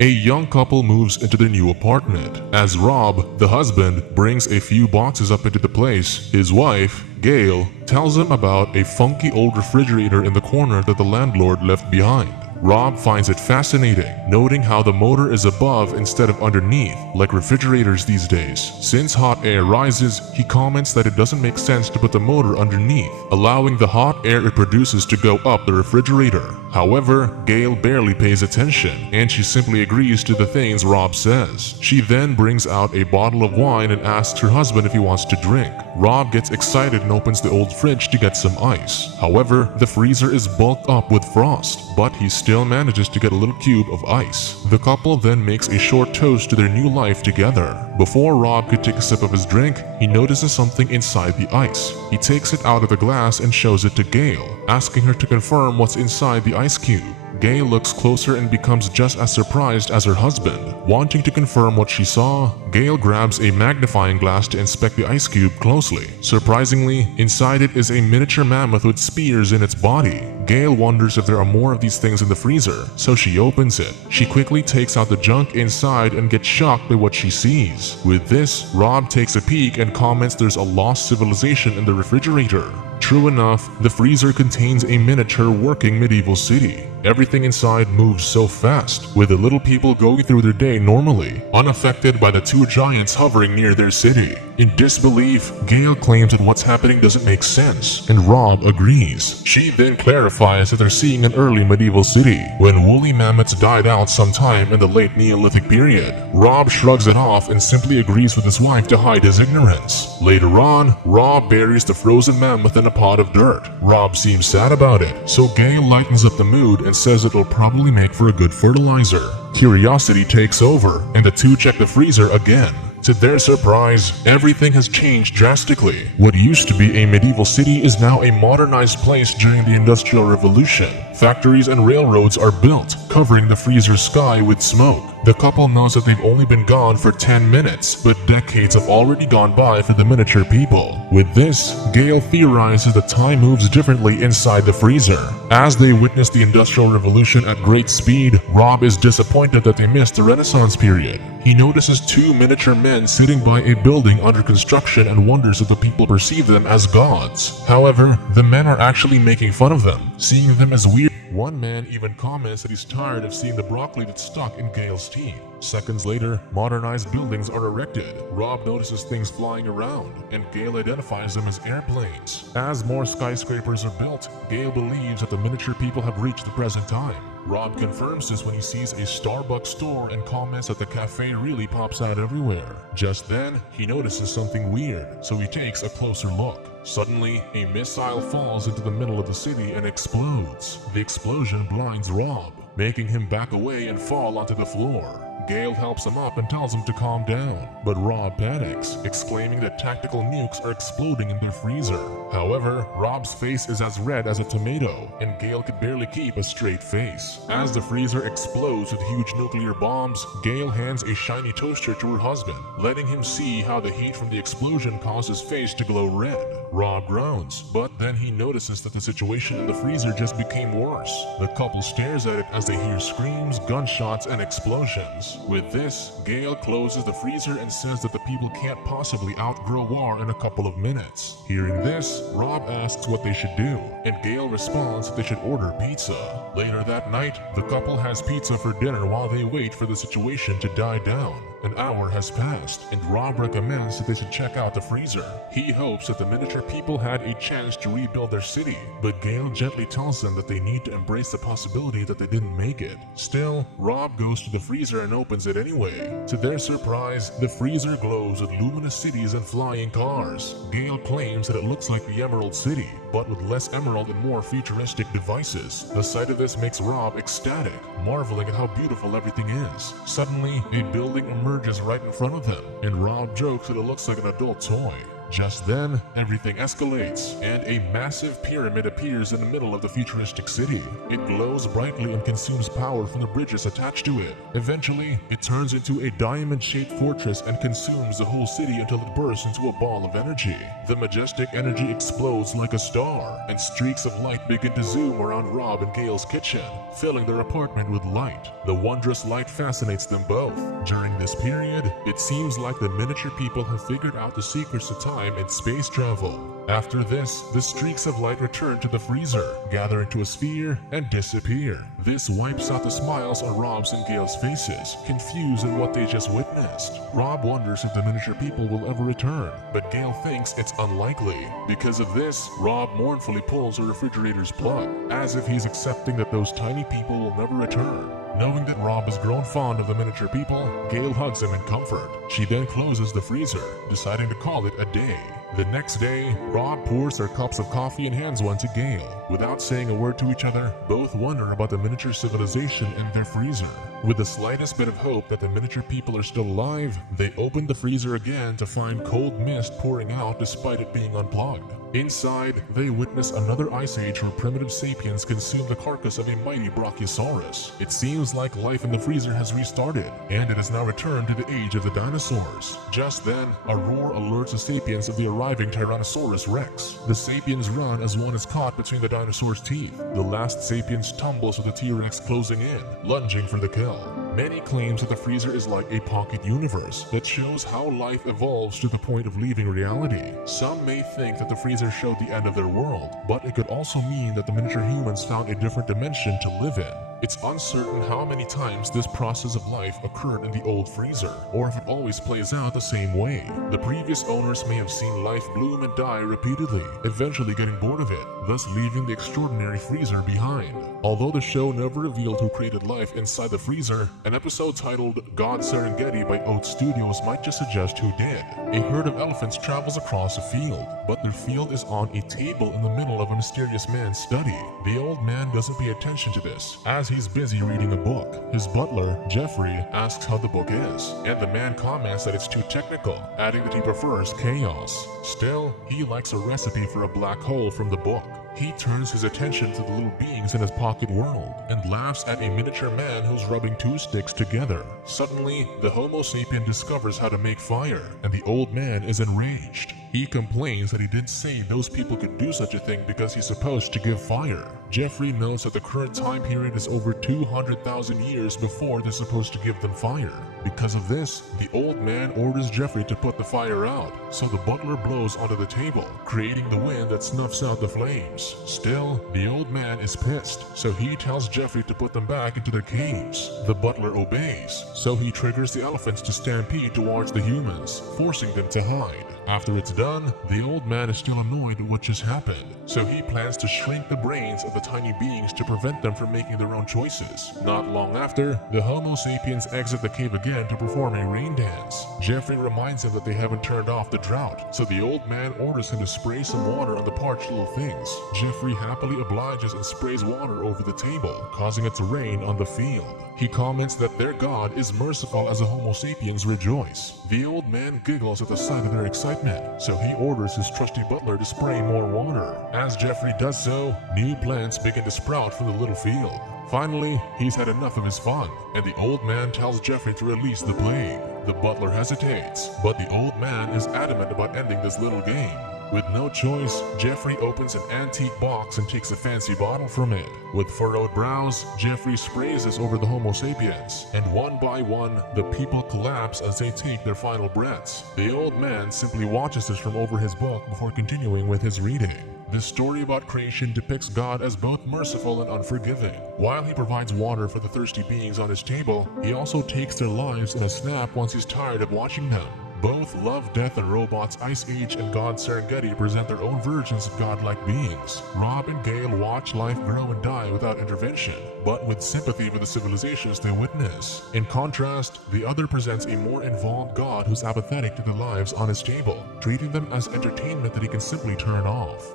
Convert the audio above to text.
A young couple moves into their new apartment. As Rob, the husband, brings a few boxes up into the place, his wife, Gail, tells him about a funky old refrigerator in the corner that the landlord left behind. Rob finds it fascinating, noting how the motor is above instead of underneath, like refrigerators these days. Since hot air rises, he comments that it doesn't make sense to put the motor underneath, allowing the hot air it produces to go up the refrigerator. However, Gail barely pays attention, and she simply agrees to the things Rob says. She then brings out a bottle of wine and asks her husband if he wants to drink. Rob gets excited and opens the old fridge to get some ice. However, the freezer is bulked up with frost, but he still manages to get a little cube of ice. The couple then makes a short toast to their new life together. Before Rob could take a sip of his drink, he notices something inside the ice. He takes it out of the glass and shows it to Gail, asking her to confirm what's inside the ice cube. Gail looks closer and becomes just as surprised as her husband. Wanting to confirm what she saw, Gail grabs a magnifying glass to inspect the ice cube closely. Surprisingly, inside it is a miniature mammoth with spears in its body. Gail wonders if there are more of these things in the freezer, so she opens it. She quickly takes out the junk inside and gets shocked by what she sees. With this, Rob takes a peek and comments there's a lost civilization in the refrigerator. True enough, the freezer contains a miniature working medieval city. Everything inside moves so fast, with the little people going through their day normally, unaffected by the two giants hovering near their city. In disbelief, Gail claims that what's happening doesn't make sense, and Rob agrees. She then clarifies that they're seeing an early medieval city, when woolly mammoths died out sometime in the late Neolithic period. Rob shrugs it off and simply agrees with his wife to hide his ignorance. Later on, Rob buries the frozen mammoth in a pot of dirt. Rob seems sad about it, so Gail lightens up the mood and says it'll probably make for a good fertilizer. Curiosity takes over, and the two check the freezer again. To their surprise, everything has changed drastically. What used to be a medieval city is now a modernized place during the Industrial Revolution. Factories and railroads are built, covering the freezer's sky with smoke. The couple knows that they've only been gone for 10 minutes, but decades have already gone by for the miniature people. With this, Gail theorizes that time moves differently inside the freezer. As they witness the Industrial Revolution at great speed, Rob is disappointed that they missed the Renaissance period. He notices two miniature men sitting by a building under construction and wonders if the people perceive them as gods. However, the men are actually making fun of them, seeing them as weird. One man even comments that he's tired of seeing the broccoli that's stuck in Gail's teeth. Seconds later, modernized buildings are erected. Rob notices things flying around, and Gail identifies them as airplanes. As more skyscrapers are built, Gail believes that the miniature people have reached the present time. Rob confirms this when he sees a Starbucks store and comments that the cafe really pops out everywhere. Just then, he notices something weird, so he takes a closer look. Suddenly, a missile falls into the middle of the city and explodes. The explosion blinds Rob, making him back away and fall onto the floor. Gail helps him up and tells him to calm down, but Rob panics, exclaiming that tactical nukes are exploding in their freezer. However, Rob's face is as red as a tomato, and Gail could barely keep a straight face. As the freezer explodes with huge nuclear bombs, Gail hands a shiny toaster to her husband, letting him see how the heat from the explosion caused his face to glow red. Rob groans, but then he notices that the situation in the freezer just became worse. The couple stares at it as they hear screams, gunshots, and explosions. With this, Gail closes the freezer and says that the people can't possibly outgrow war in a couple of minutes. Hearing this, Rob asks what they should do, and Gail responds that they should order pizza. Later that night, the couple has pizza for dinner while they wait for the situation to die down. An hour has passed, and Rob recommends that they should check out the freezer. He hopes that the miniature people had a chance to rebuild their city, but Gail gently tells them that they need to embrace the possibility that they didn't make it. Still, Rob goes to the freezer and opens it anyway. To their surprise, the freezer glows with luminous cities and flying cars. Gail claims that it looks like the Emerald City, but with less emerald and more futuristic devices. The sight of this makes Rob ecstatic, marveling at how beautiful everything is. Suddenly, a building emerges right in front of him, and Rob jokes that it looks like an adult toy. Just then, everything escalates, and a massive pyramid appears in the middle of the futuristic city. It glows brightly and consumes power from the bridges attached to it. Eventually, it turns into a diamond-shaped fortress and consumes the whole city until it bursts into a ball of energy. The majestic energy explodes like a star, and streaks of light begin to zoom around Rob and Gail's kitchen, filling their apartment with light. The wondrous light fascinates them both. During this period, it seems like the miniature people have figured out the secrets to time and space travel. After this, the streaks of light return to the freezer, gather into a sphere, and disappear. This wipes out the smiles on Rob's and Gail's faces, confused at what they just witnessed. Rob wonders if the miniature people will ever return, but Gail thinks it's unlikely. Because of this, Rob mournfully pulls the refrigerator's plug, as if he's accepting that those tiny people will never return. Knowing that Rob has grown fond of the miniature people, Gail hugs him in comfort. She then closes the freezer, deciding to call it a day. The next day, Rob pours their cups of coffee and hands one to Gail. Without saying a word to each other, both wonder about the miniature civilization in their freezer. With the slightest bit of hope that the miniature people are still alive, they open the freezer again to find cold mist pouring out despite it being unplugged. Inside, they witness another ice age where primitive sapiens consume the carcass of a mighty Brachiosaurus. It seems like life in the freezer has restarted, and it has now returned to the age of the dinosaurs. Just then, a roar alerts the sapiens of the arriving Tyrannosaurus Rex. The sapiens run as one is caught between the dinosaur's teeth. The last sapiens tumbles with the T-Rex closing in, lunging for the kill. Many claim that the freezer is like a pocket universe that shows how life evolves to the point of leaving reality. Some may think that the freezer showed the end of their world, but it could also mean that the miniature humans found a different dimension to live in. It's uncertain how many times this process of life occurred in the old freezer, or if it always plays out the same way. The previous owners may have seen life bloom and die repeatedly, eventually getting bored of it, thus leaving the extraordinary freezer behind. Although the show never revealed who created life inside the freezer, an episode titled God Serengeti by Oat Studios might just suggest who did. A herd of elephants travels across a field, but their field is on a table in the middle of a mysterious man's study. The old man doesn't pay attention to this, as he's busy reading a book. His butler, Jeffrey, asks how the book is, and the man comments that it's too technical, adding that he prefers chaos. Still, he likes a recipe for a black hole from the book. He turns his attention to the little beings in his pocket world and laughs at a miniature man who's rubbing two sticks together. Suddenly, the Homo sapien discovers how to make fire, and the old man is enraged. He complains that he didn't say those people could do such a thing because he's supposed to give fire. Jeffrey notes that the current time period is over 200,000 years before they're supposed to give them fire. Because of this, the old man orders Jeffrey to put the fire out, so the butler blows onto the table, creating the wind that snuffs out the flames. Still, the old man is pissed, so he tells Jeffrey to put them back into their caves. The butler obeys, so he triggers the elephants to stampede towards the humans, forcing them to hide. After it's done, the old man is still annoyed at what just happened, so he plans to shrink the brains of the tiny beings to prevent them from making their own choices. Not long after, the Homo sapiens exit the cave again to perform a rain dance. Jeffrey reminds them that they haven't turned off the drought, so the old man orders him to spray some water on the parched little things. Jeffrey happily obliges and sprays water over the table, causing it to rain on the field. He comments that their god is merciful as the Homo sapiens rejoice. The old man giggles at the sight of their excitement, so he orders his trusty butler to spray more water. As Jeffrey does so, new plants begin to sprout from the little field. Finally, he's had enough of his fun, and the old man tells Jeffrey to release the plague. The butler hesitates, but the old man is adamant about ending this little game. With no choice, Jeffrey opens an antique box and takes a fancy bottle from it. With furrowed brows, Jeffrey sprays this over the Homo sapiens, and one by one, the people collapse as they take their final breaths. The old man simply watches this from over his book before continuing with his reading. This story about creation depicts God as both merciful and unforgiving. While he provides water for the thirsty beings on his table, he also takes their lives in a snap once he's tired of watching them. Both Love, Death, and Robots Ice Age and God Serengeti present their own versions of godlike beings. Rob and Gail watch life grow and die without intervention, but with sympathy for the civilizations they witness. In contrast, the other presents a more involved God who's apathetic to the lives on his table, treating them as entertainment that he can simply turn off.